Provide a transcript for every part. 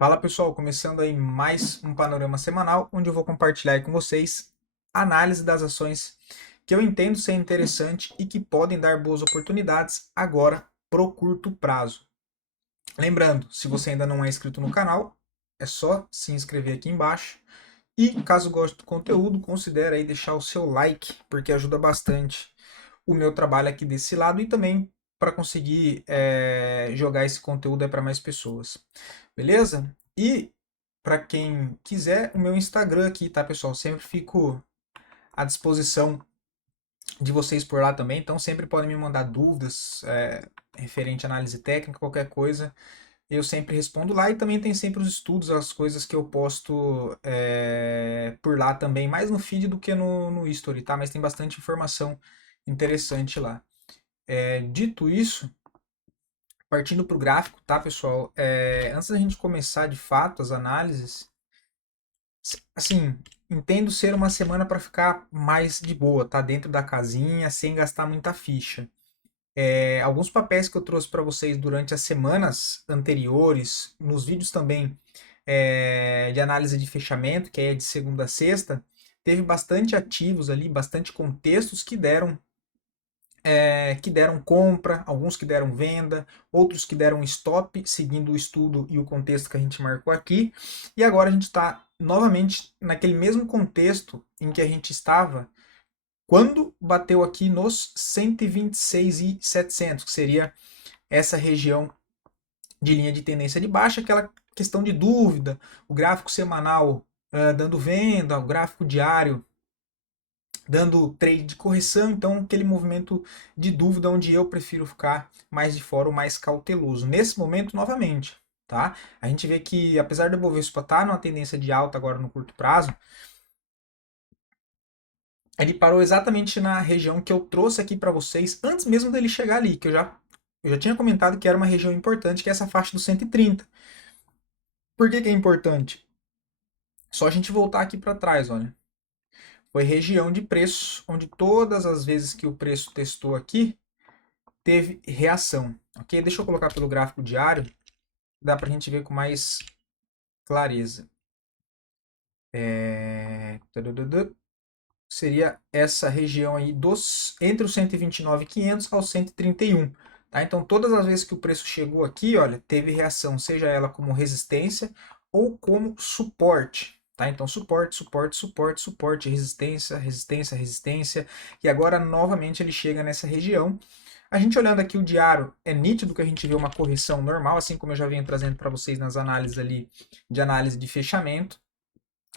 Fala pessoal, começando aí mais um panorama semanal, onde eu vou compartilhar aí com vocês análise das ações que eu entendo ser interessante e que podem dar boas oportunidades agora pro curto prazo. Lembrando, se você ainda não é inscrito no canal, é só se inscrever aqui embaixo. E caso goste do conteúdo, considere aí deixar o seu like, porque ajuda bastante o meu trabalho aqui desse lado e também para conseguir jogar esse conteúdo para mais pessoas. Beleza? E para quem quiser, o meu Instagram aqui, tá, pessoal? Sempre fico à disposição de vocês por lá também, então sempre podem me mandar dúvidas referente à análise técnica, qualquer coisa, eu sempre respondo lá e também tem sempre os estudos, as coisas que eu posto por lá também, mais no feed do que no history, tá? Mas tem bastante informação interessante lá. Dito isso, partindo para o gráfico, tá, pessoal? Antes da gente começar de fato as análises, assim, entendo ser uma semana para ficar mais de boa, tá? Dentro da casinha, sem gastar muita ficha. Alguns papéis que eu trouxe para vocês durante as semanas anteriores, nos vídeos também de análise de fechamento, que é de segunda a sexta, teve bastante ativos ali, bastante contextos que deram compra, alguns que deram venda, outros que deram stop, seguindo o estudo e o contexto que a gente marcou aqui. E agora a gente está novamente naquele mesmo contexto em que a gente estava quando bateu aqui nos 126.700, que seria essa região de linha de tendência de baixa, aquela questão de dúvida, o gráfico semanal dando venda, o gráfico diário dando trade de correção, então aquele movimento de dúvida onde eu prefiro ficar mais de fora ou mais cauteloso. Nesse momento, novamente, tá? A gente vê que apesar do Bovespa estar numa tendência de alta agora no curto prazo, ele parou exatamente na região que eu trouxe aqui para vocês antes mesmo dele chegar ali, que eu já tinha comentado que era uma região importante, que é essa faixa dos 130. Por que que é importante? Só a gente voltar aqui para trás, olha. Foi região de preço, onde todas as vezes que o preço testou aqui, teve reação. Ok? Deixa eu colocar pelo gráfico diário, dá para a gente ver com mais clareza. Seria essa região aí entre os 129.500 ao 131. Tá? Então, todas as vezes que o preço chegou aqui, olha, teve reação, seja ela como resistência ou como suporte. Tá? Então, suporte, suporte, suporte, suporte, resistência, resistência, resistência. E agora, novamente, ele chega nessa região. A gente olhando aqui o diário, é nítido que a gente vê uma correção normal, assim como eu já venho trazendo para vocês nas análises ali de análise de fechamento.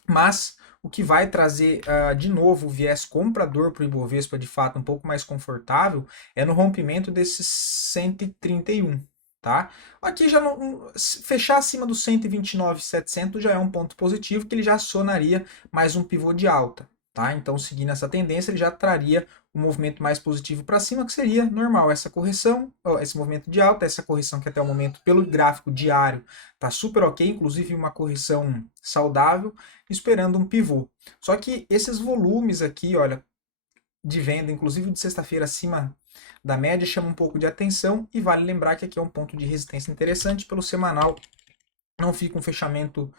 Mas o que vai trazer de novo o viés comprador para o Ibovespa de fato um pouco mais confortável é no rompimento desses 131. Tá? Aqui já não, fechar acima dos 129.700 já é um ponto positivo, que ele já acionaria mais um pivô de alta. Tá? Então, seguindo essa tendência, ele já traria um movimento mais positivo para cima, que seria normal essa correção, esse movimento de alta, essa correção que até o momento, pelo gráfico diário, está super ok, inclusive uma correção saudável, esperando um pivô. Só que esses volumes aqui, olha, de venda, inclusive de sexta-feira acima da média, chama um pouco de atenção e vale lembrar que aqui é um ponto de resistência interessante pelo semanal. Não fica um fechamento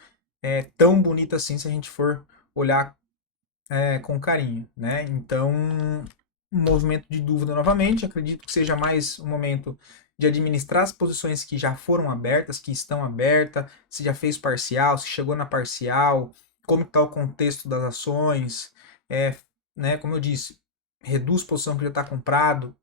tão bonito assim se a gente for olhar com carinho, né? Então, um movimento de dúvida novamente. Acredito que seja mais um momento de administrar as posições que já foram abertas, que estão abertas, se já fez parcial, se chegou na parcial, como está o contexto das ações, né? Como eu disse, reduz posição que já está comprado,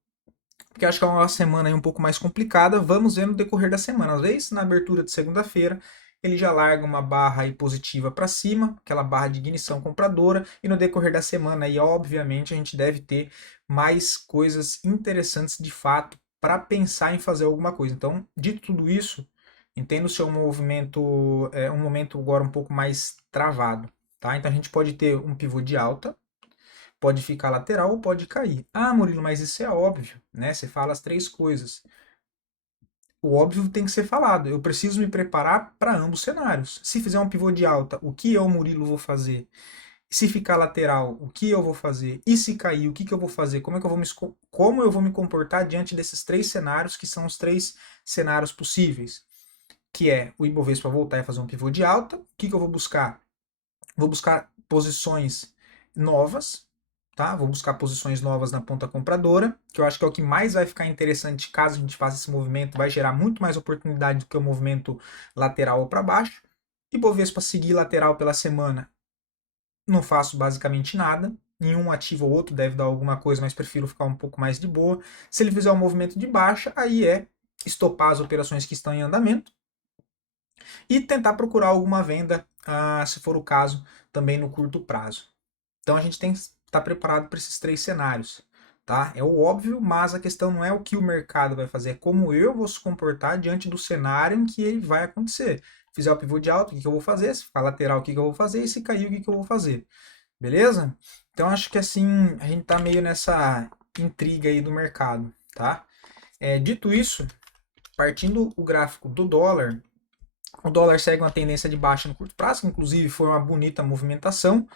porque acho que é uma semana aí um pouco mais complicada. Vamos ver no decorrer da semana. Às vezes, na abertura de segunda-feira, ele já larga uma barra aí positiva para cima, aquela barra de ignição compradora, e no decorrer da semana aí, obviamente, a gente deve ter mais coisas interessantes de fato para pensar em fazer alguma coisa. Então, dito tudo isso, entendo ser um momento agora um pouco mais travado, tá? Então a gente pode ter um pivô de alta, pode ficar lateral ou pode cair. Ah, Murilo, mas isso é óbvio, né? Você fala as três coisas. O óbvio tem que ser falado. Eu preciso me preparar para ambos cenários. Se fizer um pivô de alta, o que eu, Murilo, vou fazer? Se ficar lateral, o que eu vou fazer? E se cair, o que, que eu vou fazer? Como eu vou me comportar diante desses três cenários, que são os três cenários possíveis? que é o Ibovespa voltar a fazer um pivô de alta. O que eu vou buscar? Vou buscar posições novas, tá? Vou buscar posições novas na ponta compradora, que eu acho que é o que mais vai ficar interessante caso a gente faça esse movimento, vai gerar muito mais oportunidade do que o movimento lateral ou para baixo. Ibovespa seguir lateral pela semana, não faço basicamente nada. Nenhum ativo ou outro deve dar alguma coisa, mas prefiro ficar um pouco mais de boa. Se ele fizer um movimento de baixa, aí é estopar as operações que estão em andamento e tentar procurar alguma venda, se for o caso, também no curto prazo. Então a gente tem que estar preparado para esses três cenários. Tá? É o óbvio, mas a questão não é o que o mercado vai fazer, é como eu vou se comportar diante do cenário em que ele vai acontecer. Se fizer o pivô de alta, o que eu vou fazer? Se ficar lateral, o que eu vou fazer? E se cair, o que eu vou fazer? Beleza? Então acho que assim a gente está meio nessa intriga aí do mercado. Tá? Dito isso, partindo o gráfico do dólar, o dólar segue uma tendência de baixa no curto prazo, que inclusive foi uma bonita movimentação.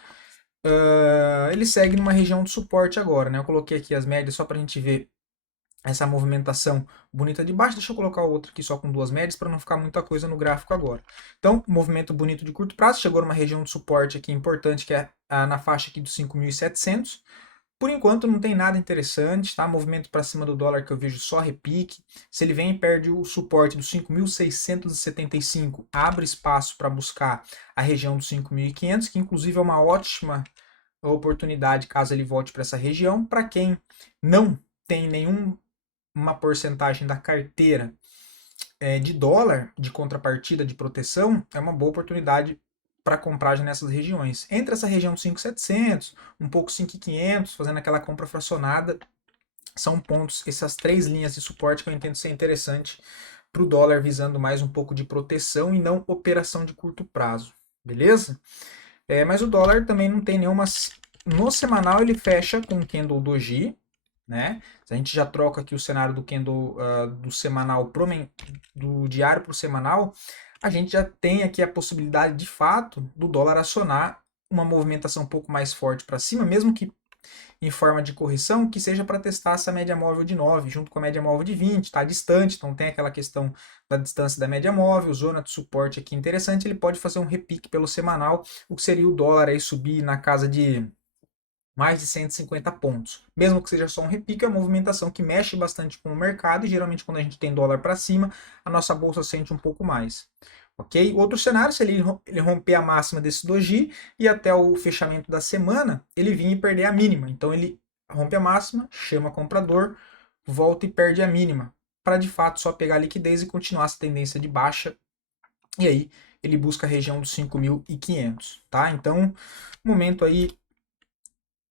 Ele segue numa região de suporte agora, né? Eu coloquei aqui as médias só para a gente ver essa movimentação bonita de baixo. Deixa eu colocar o outro aqui só com duas médias para não ficar muita coisa no gráfico agora. Então, movimento bonito de curto prazo, chegou numa região de suporte aqui importante, que é na faixa aqui dos 5.700. Por enquanto não tem nada interessante, tá? Movimento para cima do dólar que eu vejo só repique. Se ele vem e perde o suporte dos 5.675, abre espaço para buscar a região dos 5.500, que inclusive é uma ótima oportunidade caso ele volte para essa região. Para quem não tem nenhuma porcentagem da carteira de dólar de contrapartida de proteção, é uma boa oportunidade para compragem nessas regiões. Entre essa região de 5.700, um pouco 5.500, fazendo aquela compra fracionada, são pontos, essas três linhas de suporte que eu entendo ser interessante para o dólar, visando mais um pouco de proteção e não operação de curto prazo. Beleza? Mas o dólar também não tem nenhuma. No semanal ele fecha com o candle doji, né? Se a gente já troca aqui o cenário do candle do semanal do diário para o semanal, a gente já tem aqui a possibilidade de fato do dólar acionar uma movimentação um pouco mais forte para cima, mesmo que em forma de correção, que seja para testar essa média móvel de 9, junto com a média móvel de 20, está distante, então tem aquela questão da distância da média móvel, zona de suporte aqui interessante, ele pode fazer um repique pelo semanal, o que seria o dólar aí subir na casa de mais de 150 pontos. Mesmo que seja só um repique, é uma movimentação que mexe bastante com o mercado e geralmente quando a gente tem dólar para cima, a nossa bolsa sente um pouco mais. Ok? Outro cenário, se ele romper a máxima desse doji e até o fechamento da semana, ele vir e perder a mínima. Então ele rompe a máxima, chama comprador, volta e perde a mínima, para de fato só pegar a liquidez e continuar essa tendência de baixa. E aí ele busca a região dos 5.500, tá? Então, momento aí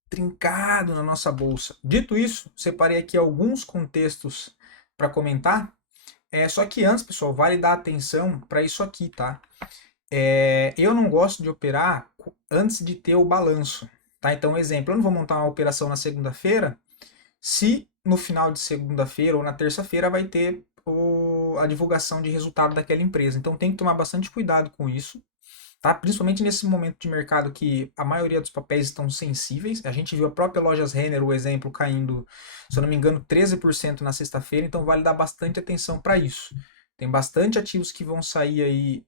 trincado na nossa bolsa. Dito isso, separei aqui alguns contextos para comentar. Só que antes, pessoal, vale dar atenção para isso aqui, tá? Eu não gosto de operar antes de ter o balanço, tá? Então, exemplo, eu não vou montar uma operação na segunda-feira se no final de segunda-feira ou na terça-feira vai ter a divulgação de resultado daquela empresa. Então, tem que tomar bastante cuidado com isso. Tá? Principalmente nesse momento de mercado que a maioria dos papéis estão sensíveis. A gente viu a própria Lojas Renner, o exemplo, caindo, se eu não me engano, 13% na sexta-feira, então vale dar bastante atenção para isso. Tem bastante ativos que vão sair aí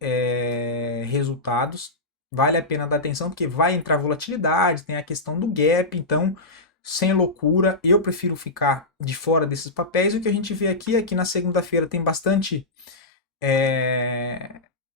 resultados. Vale a pena dar atenção porque vai entrar volatilidade, tem a questão do gap, então sem loucura, eu prefiro ficar de fora desses papéis. O que a gente vê aqui na segunda-feira tem bastante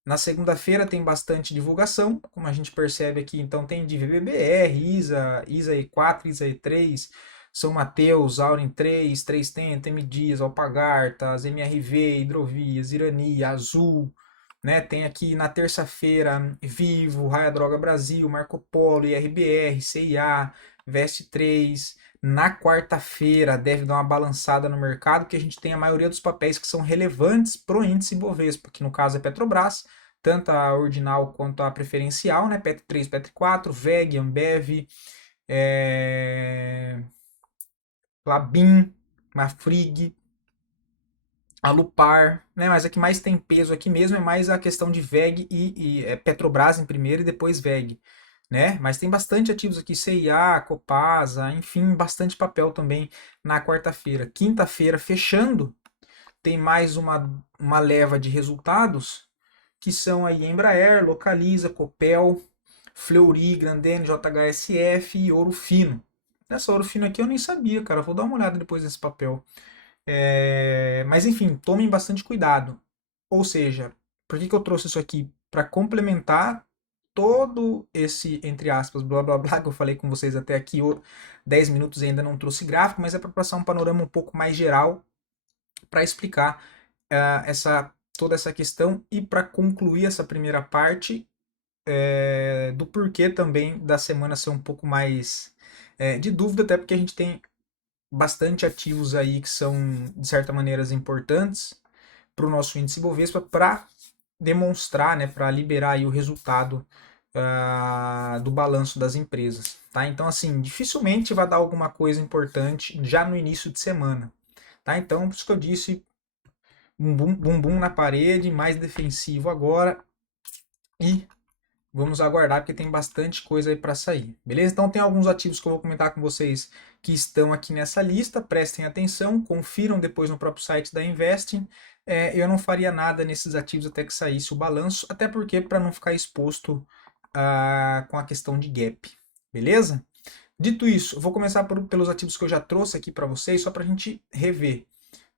na segunda-feira tem bastante divulgação, como a gente percebe aqui, então tem de VBBR, ISA E4, ISA E3, São Mateus, Auren 3, 3Tenta, M Dias, Alpargatas, MRV, Hidrovias, Irani, Azul, né? Tem aqui na terça-feira Vivo, Raia Droga Brasil, Marco Polo, IRBR, CIA, Veste 3. Na quarta-feira deve dar uma balançada no mercado, que a gente tem a maioria dos papéis que são relevantes para o índice Bovespa, que no caso é Petrobras, tanto a ordinal quanto a preferencial, né? PET3, PET4, VEG, Ambev, Klabin, Mafrig, Alupar, né? Mas a que mais tem peso aqui mesmo é mais a questão de VEG e Petrobras em primeiro e depois VEG, né? Mas tem bastante ativos aqui, CIA, Copasa, enfim, bastante papel também na quarta-feira. Quinta-feira, fechando, tem mais uma leva de resultados, que são aí Embraer, Localiza, Copel, Fleury, Grendene, JHSF e Ouro Fino. Essa Ouro Fino aqui eu nem sabia, cara. Vou dar uma olhada depois nesse papel. Mas enfim, tomem bastante cuidado. Ou seja, por que eu trouxe isso aqui? Para complementar todo esse, entre aspas, blá blá blá que eu falei com vocês até aqui, 10 minutos e ainda não trouxe gráfico, mas é para passar um panorama um pouco mais geral para explicar toda essa questão e para concluir essa primeira parte do porquê também da semana ser um pouco mais de dúvida, até porque a gente tem bastante ativos aí que são, de certa maneira, importantes para o nosso índice Bovespa para demonstrar, né, para liberar aí o resultado do balanço das empresas. Tá? Então, assim, dificilmente vai dar alguma coisa importante já no início de semana. Tá? Então, por isso que eu disse, bumbum na parede, mais defensivo agora e vamos aguardar porque tem bastante coisa aí para sair. Beleza? Então tem alguns ativos que eu vou comentar com vocês que estão aqui nessa lista. Prestem atenção, confiram depois no próprio site da Investing. Eu não faria nada nesses ativos até que saísse o balanço, até porque para não ficar exposto com a questão de gap. Beleza? Dito isso, eu vou começar pelos ativos que eu já trouxe aqui para vocês, só para a gente rever.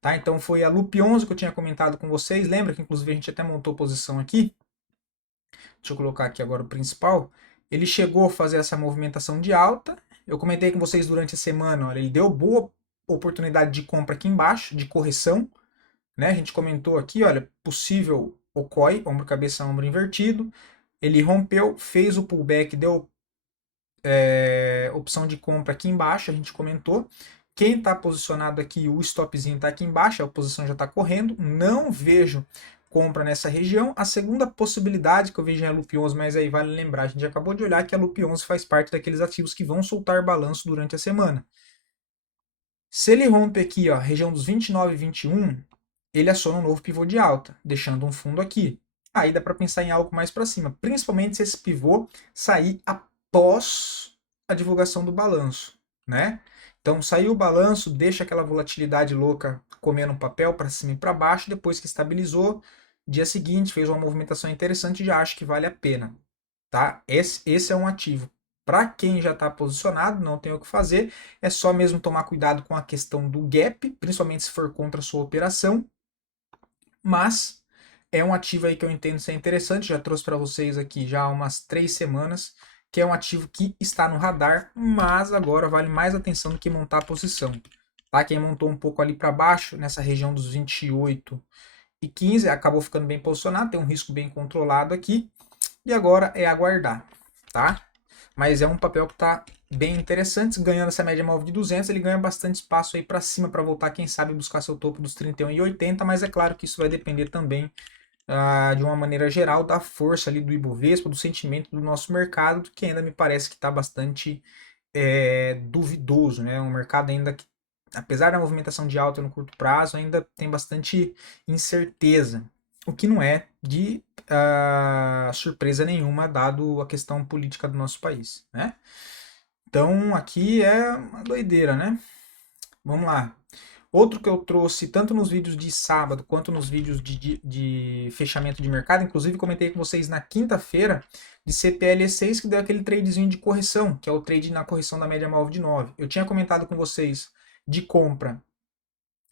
Tá? Então foi a Loop 11 que eu tinha comentado com vocês. Lembra que inclusive a gente até montou posição aqui? Deixa eu colocar aqui agora o principal. Ele chegou a fazer essa movimentação de alta. Eu comentei com vocês durante a semana, olha, ele deu boa oportunidade de compra aqui embaixo, de correção. Né? A gente comentou aqui, olha, possível OCOI, ombro, cabeça, ombro invertido. Ele rompeu, fez o pullback, deu opção de compra aqui embaixo, a gente comentou. Quem está posicionado aqui, o stopzinho está aqui embaixo, a posição já está correndo. Não vejo compra nessa região. A segunda possibilidade que eu vejo é a Loop 11, mas aí vale lembrar, a gente acabou de olhar que a Loop 11 faz parte daqueles ativos que vão soltar balanço durante a semana. Se ele rompe aqui, ó, região dos 29 e 21, ele aciona um novo pivô de alta, deixando um fundo aqui. Aí dá para pensar em algo mais para cima, principalmente se esse pivô sair após a divulgação do balanço, né? Então saiu o balanço, deixa aquela volatilidade louca comendo papel para cima e para baixo, depois que estabilizou, dia seguinte fez uma movimentação interessante, já acho que vale a pena, tá? Esse é um ativo. Para quem já está posicionado, não tem o que fazer, é só mesmo tomar cuidado com a questão do gap, principalmente se for contra a sua operação, mas é um ativo aí que eu entendo ser interessante, já trouxe para vocês aqui já há umas 3 semanas, que é um ativo que está no radar, mas agora vale mais atenção do que montar a posição. Tá? Quem montou um pouco ali para baixo, nessa região dos 28 e 15, acabou ficando bem posicionado, tem um risco bem controlado aqui, e agora é aguardar, tá? Mas é um papel que está bem interessante, ganhando essa média móvel de 200, ele ganha bastante espaço aí para cima para voltar, quem sabe, buscar seu topo dos 31,80, mas é claro que isso vai depender também de uma maneira geral da força ali do Ibovespa, do sentimento do nosso mercado, que ainda me parece que está bastante duvidoso, né? Um mercado ainda que, apesar da movimentação de alta no curto prazo, ainda tem bastante incerteza, o que não é de surpresa nenhuma, dado a questão política do nosso país, né? Então aqui é uma doideira, né? Vamos lá. Outro que eu trouxe tanto nos vídeos de sábado quanto nos vídeos de fechamento de mercado, inclusive comentei com vocês na quinta-feira de CPL6 que deu aquele tradezinho de correção, que é o trade na correção da média móvel de 9. Eu tinha comentado com vocês de compra,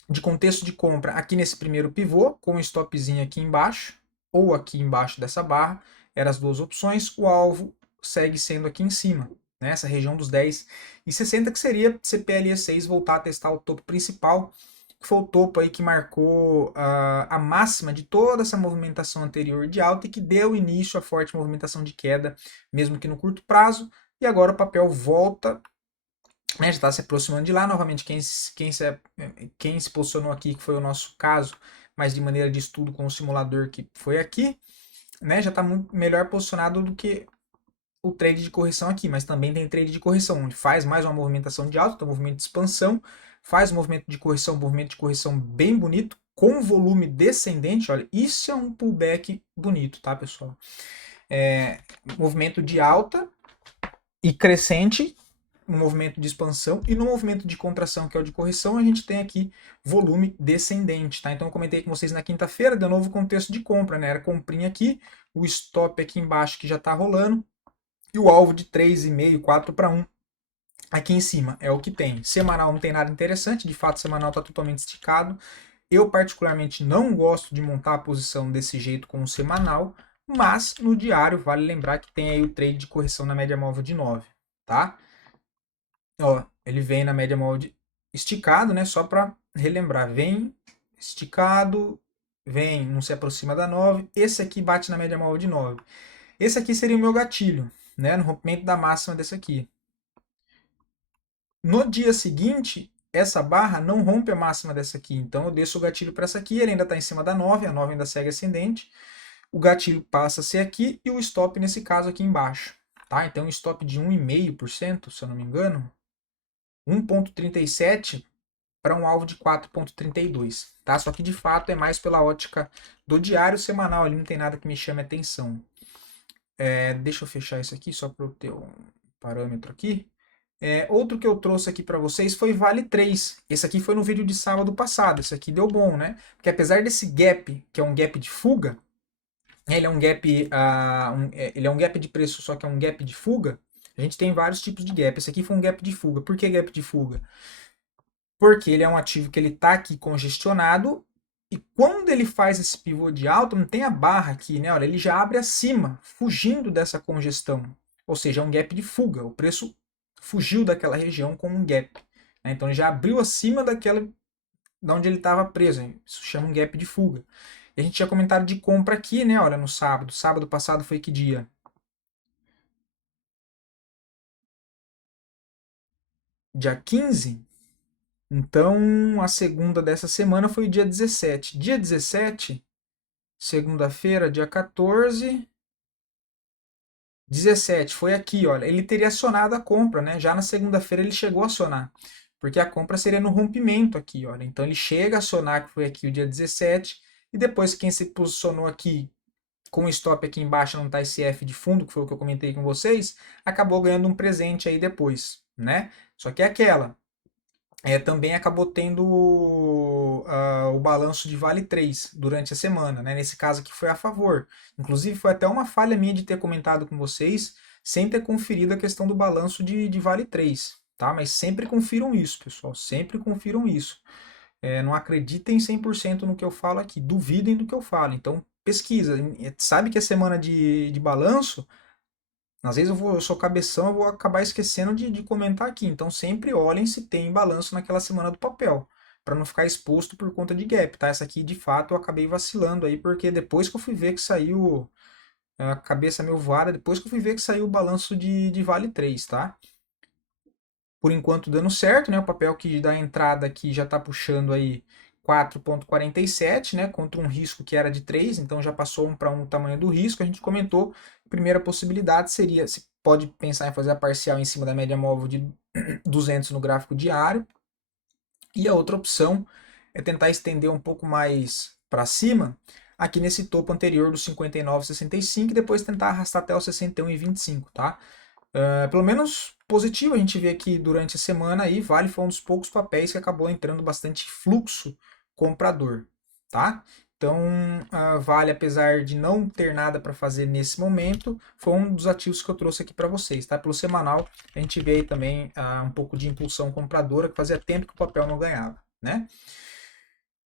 de contexto de compra aqui nesse primeiro pivô, com um stopzinho aqui embaixo, ou aqui embaixo dessa barra, eram as duas opções, o alvo segue sendo aqui em cima, né, essa região dos 10,60, que seria CPLE6 voltar a testar o topo principal, que foi o topo aí que marcou a máxima de toda essa movimentação anterior de alta e que deu início à forte movimentação de queda, mesmo que no curto prazo, e agora o papel volta, né, já está se aproximando de lá. Novamente, quem se posicionou aqui, que foi o nosso caso, mas de maneira de estudo com o simulador que foi aqui, né, já está muito melhor posicionado do que o trade de correção aqui, mas também tem trade de correção, onde faz mais uma movimentação de alta, então movimento de expansão, faz um movimento de correção bem bonito, com volume descendente, olha, isso é um pullback bonito, tá, pessoal? Movimento de alta e crescente, no movimento de expansão, e no movimento de contração, que é o de correção, a gente tem aqui volume descendente, tá? Então eu comentei com vocês na quinta-feira, de novo contexto de compra, né? Era comprinha aqui, o stop aqui embaixo que já está rolando, e o alvo de 3,5, 4 para 1 aqui em cima. É o que tem. Semanal não tem nada interessante, de fato semanal está totalmente esticado. Eu particularmente não gosto de montar a posição desse jeito com o semanal, mas no diário vale lembrar que tem aí o trade de correção na média móvel de 9, tá? Ó, ele vem na média móvel esticado, né? Só para relembrar, vem esticado, vem, não se aproxima da 9. Esse aqui bate na média móvel de 9. Esse aqui seria o meu gatilho, né? No rompimento da máxima desse aqui. No dia seguinte, essa barra não rompe a máxima dessa aqui. Então eu desço o gatilho para essa aqui, ele ainda está em cima da 9, a 9 ainda segue ascendente. O gatilho passa a ser aqui e o stop nesse caso aqui embaixo. Tá? Então um stop de 1,5%, se eu não me engano. 1,37 para um alvo de 4,32. Tá? Só que de fato é mais pela ótica do diário semanal, ali não tem nada que me chame a atenção. Deixa eu fechar isso aqui só para eu ter um parâmetro aqui. Outro que eu trouxe aqui para vocês foi Vale 3. Esse aqui foi no vídeo de sábado passado. Esse aqui deu bom, né? Porque apesar desse gap, que é um gap de fuga, ele é um gap, ele é um gap de preço, só que é um gap de fuga. A gente tem vários tipos de gap. Esse aqui foi um gap de fuga. Por que gap de fuga? Porque ele é um ativo que ele está aqui congestionado e quando ele faz esse pivô de alta, não tem a barra aqui, né? Olha, ele já abre acima, fugindo dessa congestão. Ou seja, é um gap de fuga. O preço fugiu daquela região com um gap, né? Então ele já abriu acima daquela da onde ele estava preso. Isso chama um gap de fuga. E a gente tinha comentado de compra aqui, né? Olha, no sábado. Sábado passado foi que dia? Dia 15. Então, a segunda dessa semana foi o dia 17. Dia 17, segunda-feira, dia 14, 17, foi aqui, olha. Ele teria acionado a compra, né? Já na segunda-feira ele chegou a acionar. Porque a compra seria no rompimento aqui, olha. Então ele chega a acionar, que foi aqui o dia 17, e depois quem se posicionou aqui com o stop aqui embaixo não tá esse F de fundo, que foi o que eu comentei com vocês, acabou ganhando um presente aí depois, né? Só que é aquela. Também acabou tendo o balanço de Vale 3 durante a semana, né? Nesse caso aqui foi a favor. Inclusive foi até uma falha minha de ter comentado com vocês sem ter conferido a questão do balanço de Vale 3, tá? Mas sempre confiram isso, pessoal, sempre confiram isso. Não acreditem 100% no que eu falo aqui, duvidem do que eu falo. Então pesquisa, sabe que é semana de balanço, às vezes eu sou cabeção, eu vou acabar esquecendo de comentar aqui. Então sempre olhem se tem balanço naquela semana do papel, para não ficar exposto por conta de gap, tá? Essa aqui de fato eu acabei vacilando aí, porque depois que eu fui ver que saiu a cabeça meio voada, depois que eu fui ver que saiu o balanço de Vale 3, tá? Por enquanto dando certo, né? O papel que dá entrada aqui já está puxando aí 4,47, né? Contra um risco que era de 3, então já passou um para um o tamanho do risco. A gente comentou, a primeira possibilidade seria, se pode pensar em fazer a parcial em cima da média móvel de 200 no gráfico diário. E a outra opção é tentar estender um pouco mais para cima, aqui nesse topo anterior do 59,65 e depois tentar arrastar até o 61,25, tá? Pelo menos positivo a gente vê que durante a semana aí Vale foi um dos poucos papéis que acabou entrando bastante fluxo comprador, tá? Então, Vale, apesar de não ter nada para fazer nesse momento, foi um dos ativos que eu trouxe aqui para vocês, tá? Pelo semanal, a gente vê aí também um pouco de impulsão compradora, que fazia tempo que o papel não ganhava, né?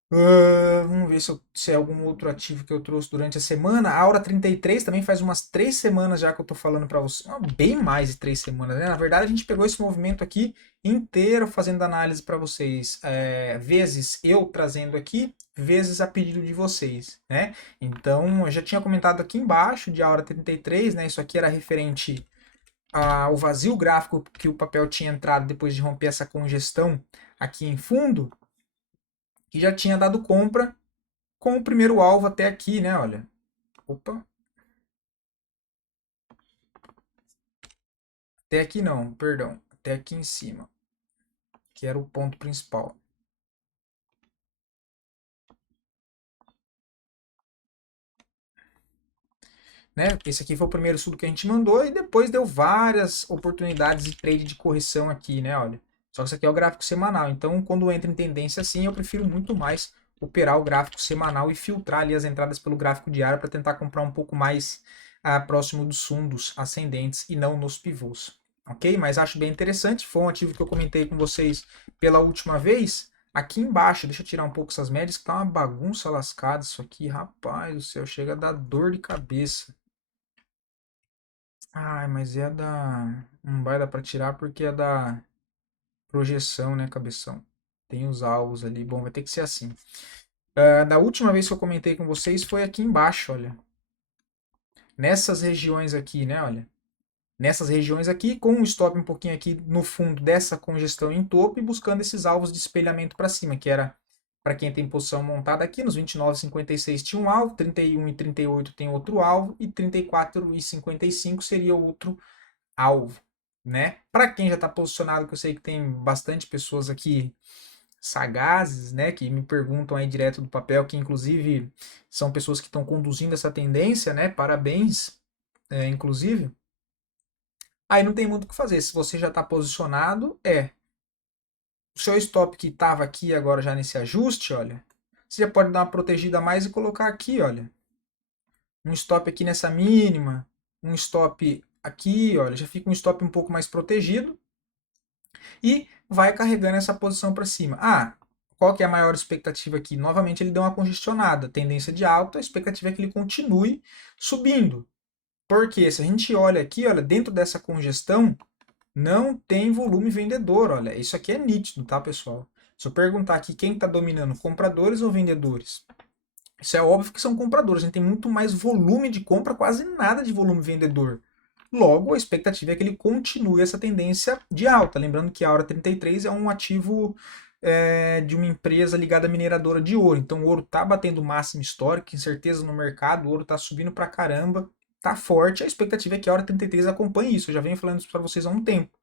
Vamos ver se é algum outro ativo que eu trouxe durante a semana. A Aura 33 também faz umas 3 semanas já que eu tô falando para você. Bem mais de 3 semanas, né? Na verdade, a gente pegou esse movimento aqui inteiro fazendo análise para vocês. Vezes eu trazendo aqui, vezes a pedido de vocês, né? Então, eu já tinha comentado aqui embaixo de Aura 33, né? Isso aqui era referente ao vazio gráfico que o papel tinha entrado depois de romper essa congestão aqui em fundo, que já tinha dado compra com o primeiro alvo até aqui, né? Olha. Opa. Até aqui não, perdão. Até aqui em cima. Que era o ponto principal. né? Esse aqui foi o primeiro estudo que a gente mandou e depois deu várias oportunidades de trade de correção aqui, né? Olha, só que isso aqui é o gráfico semanal. Então, quando entra em tendência assim, eu prefiro muito mais operar o gráfico semanal e filtrar ali as entradas pelo gráfico diário para tentar comprar um pouco mais próximo dos fundos ascendentes e não nos pivôs. Ok? Mas acho bem interessante. Foi um ativo que eu comentei com vocês pela última vez. Aqui embaixo, deixa eu tirar um pouco essas médias, que tá uma bagunça lascada isso aqui, rapaz do céu, chega a dar dor de cabeça. Ai, mas é da. Não vai dar pra tirar porque é da projeção, né, cabeção? Tem os alvos ali. Bom, vai ter que ser assim. Da última vez que eu comentei com vocês foi aqui embaixo, olha. Nessas regiões aqui, né, olha. Nessas regiões aqui, com um stop um pouquinho aqui no fundo dessa congestão em topo e buscando esses alvos de espelhamento para cima, que era para quem tem posição montada aqui, nos 29,56 tinha um alvo, 31 e 38 tem outro alvo e 34 e 55 seria outro alvo, né? Para quem já está posicionado, que eu sei que tem bastante pessoas aqui sagazes, né, que me perguntam aí direto do papel, que inclusive são pessoas que estão conduzindo essa tendência, né? Parabéns, inclusive. Aí não tem muito o que fazer. Se você já está posicionado, o seu stop que estava aqui agora já nesse ajuste, olha, você já pode dar uma protegida a mais e colocar aqui, olha, um stop aqui nessa mínima, um stop aqui, olha, já fica um stop um pouco mais protegido e vai carregando essa posição para cima. Qual que é a maior expectativa aqui? Novamente ele deu uma congestionada, tendência de alta, a expectativa é que ele continue subindo. Porque se a gente olha aqui, olha, dentro dessa congestão, não tem volume vendedor, olha. Isso aqui é nítido, tá, pessoal? Se eu perguntar aqui quem está dominando, compradores ou vendedores? Isso é óbvio que são compradores. A gente tem muito mais volume de compra, quase nada de volume vendedor. Logo, a expectativa é que ele continue essa tendência de alta. Lembrando que a Aura 33 é um ativo de uma empresa ligada à mineradora de ouro. Então, o ouro está batendo máximo histórico, incerteza no mercado, o ouro está subindo para caramba, está forte. A expectativa é que a Aura 33 acompanhe isso. Eu já venho falando isso para vocês há um tempo.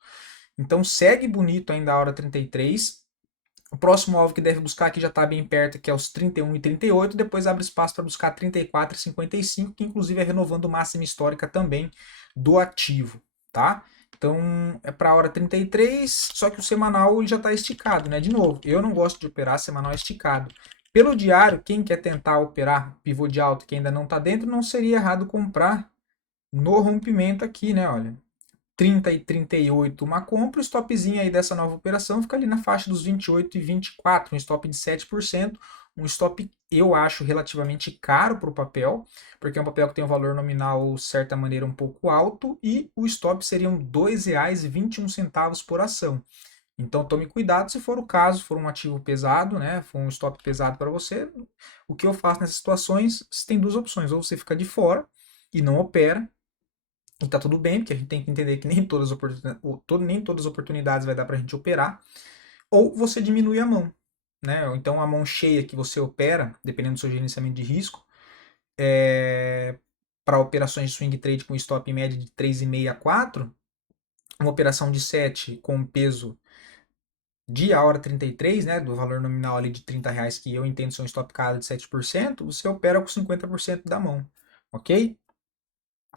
Então, segue bonito ainda a Aura 33. O próximo alvo que deve buscar aqui já está bem perto, que é os 31 e 38. Depois abre espaço para buscar 34 e 55, que inclusive é renovando máxima histórica também do ativo, tá? Então é para a hora 33, só que o semanal ele já está esticado, né? De novo, eu não gosto de operar semanal esticado. Pelo diário, quem quer tentar operar pivô de alta que ainda não está dentro, não seria errado comprar no rompimento aqui, né? Olha, 30 e 38 uma compra, o stopzinho aí dessa nova operação fica ali na faixa dos 28 e 24, um stop de 7%, um stop eu acho relativamente caro para o papel, porque é um papel que tem um valor nominal, de certa maneira, um pouco alto, e o stop seriam R$ 2,21 por ação. Então tome cuidado se for o caso, for um ativo pesado, né, for um stop pesado para você. O que eu faço nessas situações, você tem duas opções, ou você fica de fora e não opera, e tá tudo bem, porque a gente tem que entender que nem todas as oportunidades vai dar para a gente operar. Ou você diminui a mão, né? Ou então a mão cheia que você opera, dependendo do seu gerenciamento de risco, para operações de swing trade com stop em média de 3,5 a 4, uma operação de 7 com peso de a hora 33, né, do valor nominal ali de R$ 30, que eu entendo ser um stop caro de 7%, você opera com 50% da mão, ok?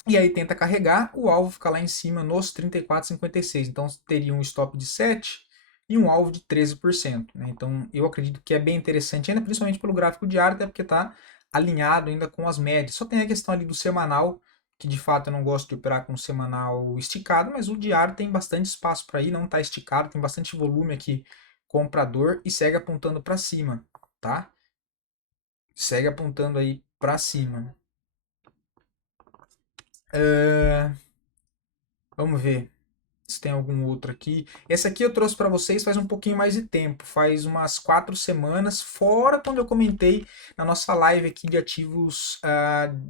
E aí tenta carregar, o alvo fica lá em cima nos 34,56. Então teria um stop de 7 e um alvo de 13%. Né? Então eu acredito que é bem interessante, ainda principalmente pelo gráfico diário, até porque está alinhado ainda com as médias. Só tem a questão ali do semanal, que de fato eu não gosto de operar com o semanal esticado, mas o diário tem bastante espaço para ir, não está esticado, tem bastante volume aqui comprador e segue apontando para cima, tá? Segue apontando aí para cima. Vamos ver se tem algum outro aqui. Esse aqui eu trouxe para vocês faz um pouquinho mais de tempo, faz umas 4 semanas, fora quando eu comentei na nossa live aqui de ativos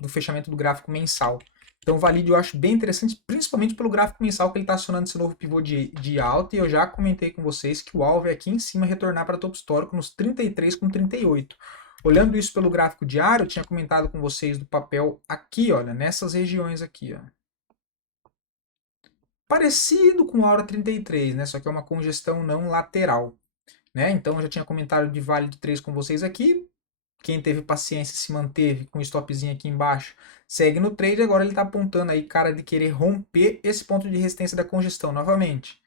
do fechamento do gráfico mensal. Então o Valide eu acho bem interessante, principalmente pelo gráfico mensal que ele está acionando esse novo pivô de alta, e eu já comentei com vocês que o alvo é aqui em cima retornar para topo histórico nos 33,38. Olhando isso pelo gráfico diário, eu tinha comentado com vocês do papel aqui, olha, nessas regiões aqui, ó. Parecido com a hora 33, né? Só que é uma congestão não lateral, né? Então eu já tinha comentado de Vale de 3 com vocês aqui. Quem teve paciência se manteve com o stopzinho aqui embaixo, Segue no trade, agora ele está apontando aí cara de querer romper esse ponto de resistência da congestão novamente.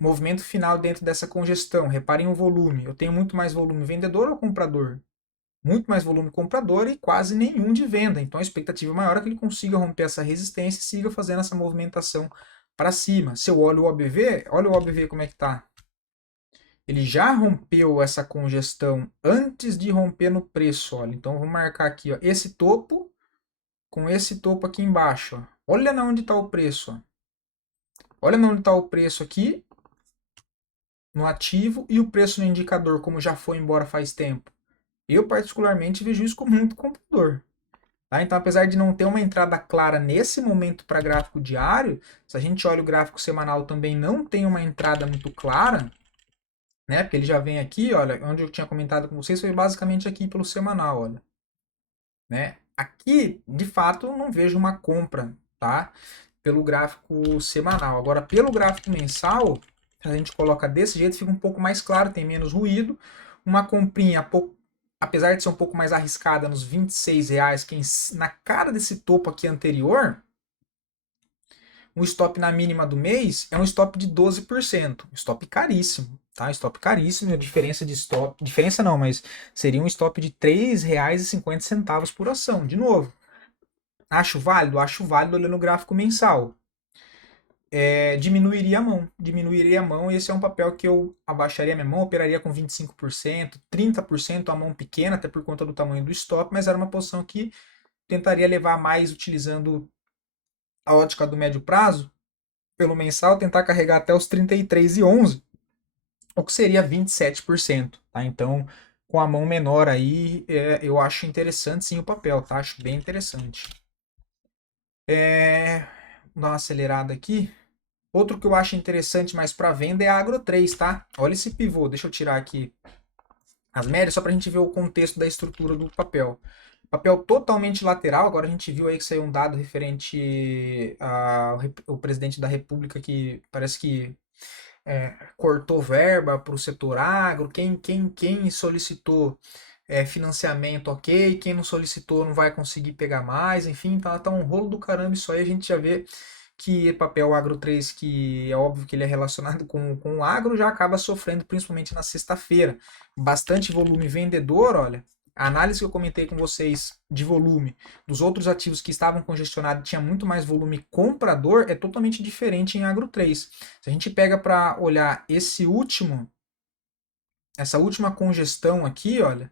Movimento final dentro dessa congestão. Reparem o volume. Eu tenho muito mais volume vendedor ou comprador? Muito mais volume comprador e quase nenhum de venda. Então a expectativa maior é que ele consiga romper essa resistência e siga fazendo essa movimentação para cima. Se eu olho o OBV, olha o OBV como é que está. Ele já rompeu essa congestão antes de romper no preço. Olha. Então vou marcar aqui ó, esse topo com esse topo aqui embaixo. Ó. Olha na onde está o preço. Ó. Olha na onde está o preço aqui no ativo e o preço no indicador, como já foi embora faz tempo. Eu particularmente vejo isso como muito comprador. Tá? Então, apesar de não ter uma entrada clara nesse momento para gráfico diário, se a gente olha o gráfico semanal também não tem uma entrada muito clara, né? Porque ele já vem aqui, olha, onde eu tinha comentado com vocês foi basicamente aqui pelo semanal, olha, né? Aqui, de fato, não vejo uma compra, tá? Pelo gráfico semanal. Agora, pelo gráfico mensal, se a gente coloca desse jeito, fica um pouco mais claro, tem menos ruído. Uma comprinha, apesar de ser um pouco mais arriscada, nos R$ 26, que na cara desse topo aqui anterior, um stop na mínima do mês é um stop de 12%. Stop caríssimo, tá? Stop caríssimo, a diferença de stop, diferença não, mas seria um stop de R$ 3,50 por ação. De novo, acho válido? Acho válido olhando o gráfico mensal. Diminuiria a mão, e esse é um papel que eu abaixaria minha mão, operaria com 25%, 30% a mão pequena, até por conta do tamanho do stop, mas era uma posição que tentaria levar mais utilizando a ótica do médio prazo, pelo mensal, tentar carregar até os 33,11, o que seria 27%, tá? Então, com a mão menor aí, eu acho interessante sim o papel, tá? Acho bem interessante. Vou dar uma acelerada aqui. Outro que eu acho interessante mais para venda é a Agro 3, tá? Olha esse pivô, deixa eu tirar aqui as médias só para a gente ver o contexto da estrutura do papel. Papel totalmente lateral, agora a gente viu aí que saiu um dado referente ao presidente da República que parece que cortou verba para o setor agro, quem solicitou financiamento, ok, quem não solicitou não vai conseguir pegar mais, enfim, tá um rolo do caramba isso aí, a gente já vê que papel agro 3, que é óbvio que ele é relacionado com o agro, já acaba sofrendo principalmente na sexta-feira. Bastante volume vendedor, olha. A análise que eu comentei com vocês de volume dos outros ativos que estavam congestionados tinha muito mais volume comprador, é totalmente diferente em agro 3. Se a gente pega para olhar essa última congestão aqui, olha,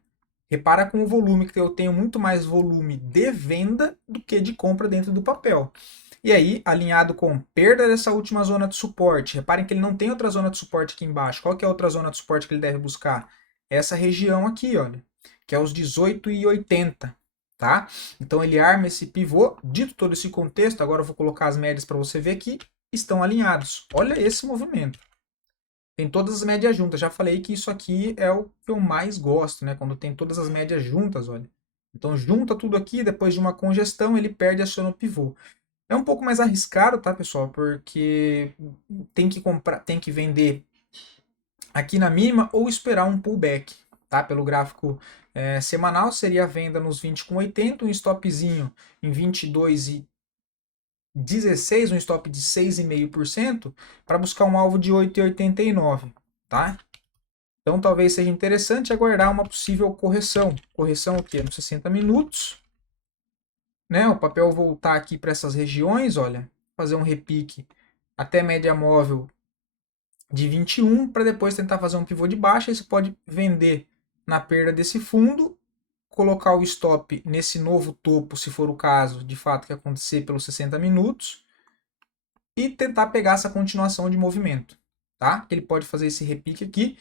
repara com o volume, que eu tenho muito mais volume de venda do que de compra dentro do papel. E aí, alinhado com perda dessa última zona de suporte, reparem que ele não tem outra zona de suporte aqui embaixo. Qual que é a outra zona de suporte que ele deve buscar? Essa região aqui, olha, que é os 18,80, tá? Então ele arma esse pivô. Dito todo esse contexto, agora eu vou colocar as médias para você ver que estão alinhados. Olha esse movimento. Tem todas as médias juntas. Já falei que isso aqui é o que eu mais gosto, né? Quando tem todas as médias juntas, olha. Então junta tudo aqui, depois de uma congestão, ele perde a sua no pivô. É um pouco mais arriscado, tá, pessoal? Porque tem que comprar, tem que vender aqui na mínima ou esperar um pullback, tá? Pelo gráfico semanal seria a venda nos 20,80, um stopzinho em 22,16, um stop de 6,5% para buscar um alvo de 8,89, tá? Então talvez seja interessante aguardar uma possível correção. Correção o quê? Nos 60 minutos, né? O papel voltar aqui para essas regiões, olha, fazer um repique até média móvel de 21 para depois tentar fazer um pivô de baixa. Aí você pode vender na perda desse fundo, colocar o stop nesse novo topo, se for o caso, de fato, que acontecer pelos 60 minutos, e tentar pegar essa continuação de movimento, tá? Ele pode fazer esse repique aqui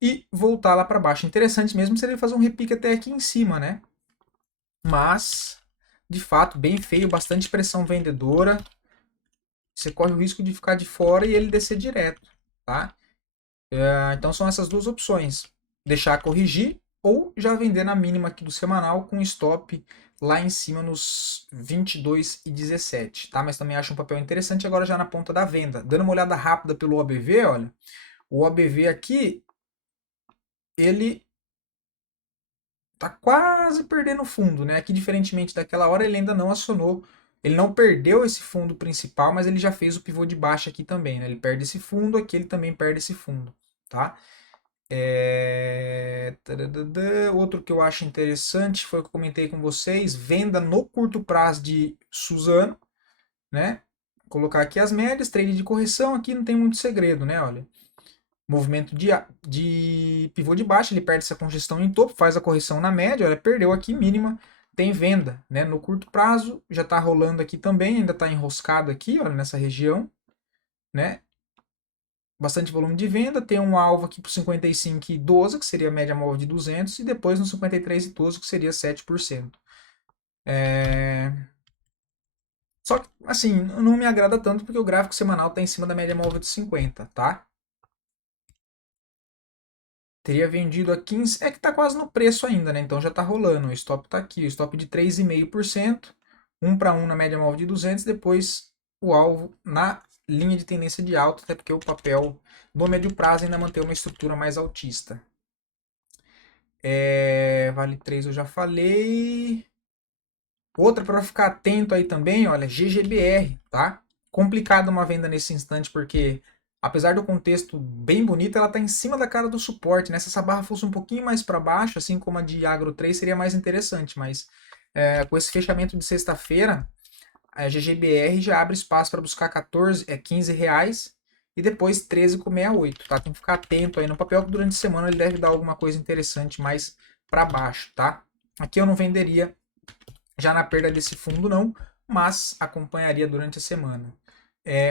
e voltar lá para baixo. Interessante mesmo se ele fazer um repique até aqui em cima, né? Mas, de fato, bem feio, bastante pressão vendedora. Você corre o risco de ficar de fora e ele descer direto, tá? Então são essas duas opções. Deixar corrigir ou já vender na mínima aqui do semanal com stop lá em cima nos 22,17, tá? Mas também acho um papel interessante agora já na ponta da venda. Dando uma olhada rápida pelo OBV, olha, o OBV aqui, ele tá quase perdendo fundo, né? Aqui, diferentemente daquela hora, ele ainda não acionou. Ele não perdeu esse fundo principal, mas ele já fez o pivô de baixa aqui também, né? Ele perde esse fundo, aqui ele também perde esse fundo, tá? Outro que eu acho interessante foi o que eu comentei com vocês, venda no curto prazo de Suzano, né? Vou colocar aqui as médias, trade de correção, aqui não tem muito segredo, né? Olha, movimento de pivô de baixa, ele perde essa congestão em topo, faz a correção na média, olha, perdeu aqui mínima, tem venda, né? No curto prazo, já está rolando aqui também, ainda está enroscado aqui, olha, nessa região, né? Bastante volume de venda, tem um alvo aqui para 55,12, que seria a média móvel de 200, e depois no 53,12, que seria 7%. Só que, assim, não me agrada tanto porque o gráfico semanal está em cima da média móvel de 50, tá? Teria vendido a 15, é que tá quase no preço ainda, né? Então já tá rolando. O stop tá aqui, o stop de 3,5%, 1 para 1 na média móvel de 200, depois o alvo na linha de tendência de alta, até porque o papel no médio prazo ainda mantém uma estrutura mais altista. Vale 3 eu já falei. Outra para ficar atento aí também, olha, GGBR, tá? Complicado uma venda nesse instante porque apesar do contexto bem bonito, ela está em cima da cara do suporte, né? Se essa barra fosse um pouquinho mais para baixo, assim como a de Agro 3, seria mais interessante, mas com esse fechamento de sexta-feira, a GGBR já abre espaço para buscar 15 reais e depois 13,68, tá? Tem que ficar atento aí no papel que durante a semana ele deve dar alguma coisa interessante mais para baixo, tá? Aqui eu não venderia já na perda desse fundo não, mas acompanharia durante a semana.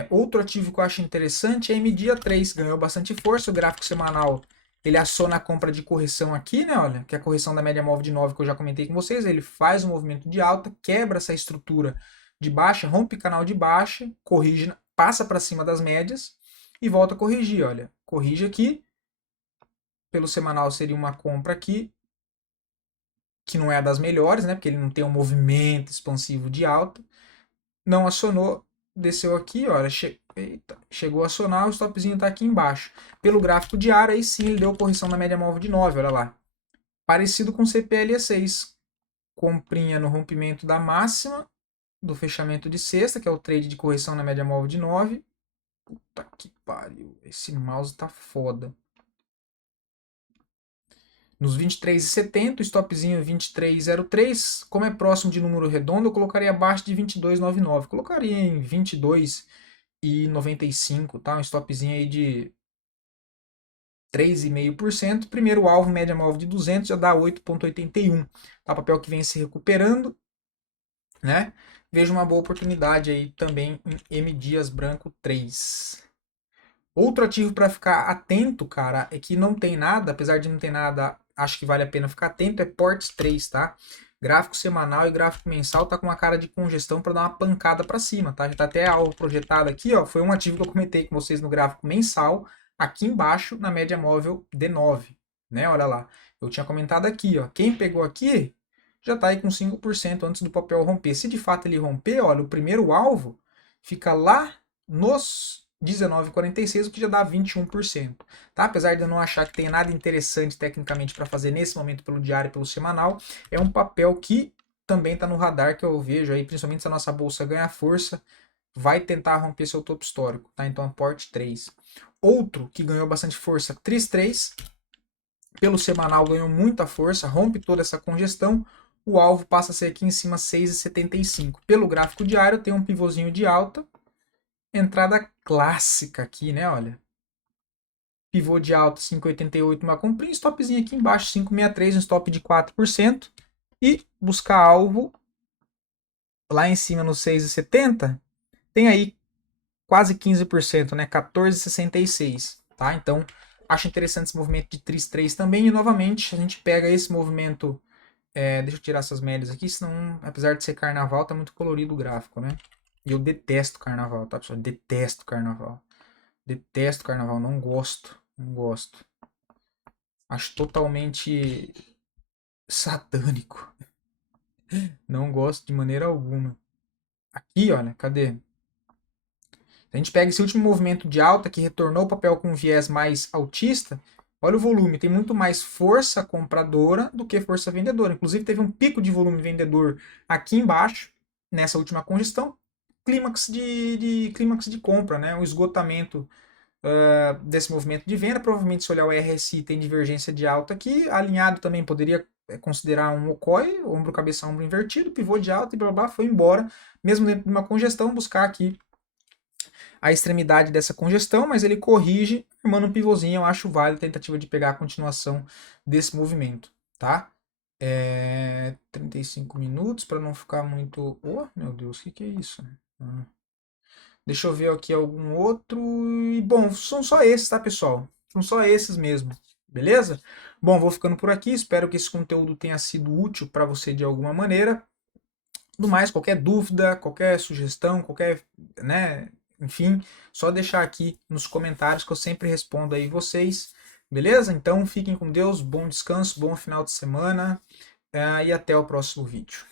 Outro ativo que eu acho interessante é a MDIA 3, ganhou bastante força, o gráfico semanal ele aciona a compra de correção aqui, né, olha, que é a correção da média móvel de 9 que eu já comentei com vocês, ele faz um movimento de alta, quebra essa estrutura de baixa, rompe canal de baixa, corrige, passa para cima das médias e volta a corrigir, olha, corrige aqui, pelo semanal seria uma compra aqui, que não é a das melhores, né, porque ele não tem um movimento expansivo de alta, não acionou, desceu aqui, olha, chegou a acionar, o stopzinho está aqui embaixo. Pelo gráfico diário, aí sim ele deu correção na média móvel de 9, olha lá. Parecido com o CPLE6, comprinha no rompimento da máxima do fechamento de sexta, que é o trade de correção na média móvel de 9. Puta que pariu, esse mouse tá foda. Nos 23,70, o stopzinho 23,03. Como é próximo de número redondo, eu colocaria abaixo de 22,99. Colocaria em 22,95, tá? Um stopzinho aí de 3,5%. Primeiro alvo, média móvel de 200, já dá 8,81. Tá? Papel que vem se recuperando, né? Vejo uma boa oportunidade aí também em M Dias Branco 3. Outro ativo para ficar atento, cara, é que não tem nada, apesar de não ter nada, acho que vale a pena ficar atento, é Ports 3, tá? Gráfico semanal e gráfico mensal tá com uma cara de congestão para dar uma pancada para cima, tá? Já tá até alvo projetado aqui, ó, foi um ativo que eu comentei com vocês no gráfico mensal, aqui embaixo na média móvel D9, né? Olha lá. Eu tinha comentado aqui, ó, quem pegou aqui já tá aí com 5% antes do papel romper. Se de fato ele romper, olha, o primeiro alvo fica lá nos 19,46, o que já dá 21%. Tá? Apesar de eu não achar que tenha nada interessante tecnicamente para fazer nesse momento pelo diário e pelo semanal, é um papel que também está no radar que eu vejo aí, principalmente se a nossa bolsa ganhar força, vai tentar romper seu topo histórico. Tá? Então, aporte 3. Outro que ganhou bastante força, TRIS 3, pelo semanal ganhou muita força, rompe toda essa congestão, o alvo passa a ser aqui em cima 6,75. Pelo gráfico diário tem um pivôzinho de alta, entrada clássica aqui, né? Olha. Pivô de alta 5,88, uma comprinha, stopzinho aqui embaixo 5,63, um stop de 4%. E buscar alvo lá em cima no 6,70, tem aí quase 15%, né? 14,66, tá? Então, acho interessante esse movimento de TRIS 3 também. E novamente, a gente pega esse movimento. Deixa eu tirar essas médias aqui, senão, apesar de ser carnaval, tá muito colorido o gráfico, né? E eu detesto carnaval, tá, pessoal? Detesto carnaval. Detesto carnaval, não gosto. Não gosto. Acho totalmente satânico. Não gosto de maneira alguma. Aqui, olha, cadê? A gente pega esse último movimento de alta que retornou o papel com um viés mais altista. Olha o volume, tem muito mais força compradora do que força vendedora. Inclusive, teve um pico de volume vendedor aqui embaixo, nessa última congestão, clímax de compra, né? Um esgotamento desse movimento de venda. Provavelmente, se olhar o RSI, tem divergência de alta aqui. Alinhado também poderia considerar um OCOI, ombro, cabeça, ombro invertido, pivô de alta e blá blá, foi embora. Mesmo dentro de uma congestão, buscar aqui a extremidade dessa congestão, mas ele corrige, formando um pivôzinho. Eu acho válido a tentativa de pegar a continuação desse movimento, tá? 35 minutos para não ficar muito. Oh, meu Deus, o que é isso? Deixa eu ver aqui algum outro. E bom, são só esses, tá, pessoal? São só esses mesmo, beleza? Bom, vou ficando por aqui. Espero que esse conteúdo tenha sido útil para você de alguma maneira. Do mais, qualquer dúvida, qualquer sugestão, qualquer, né, enfim, só deixar aqui nos comentários que eu sempre respondo aí vocês, beleza? Então fiquem com Deus, bom descanso, bom final de semana, e até o próximo vídeo.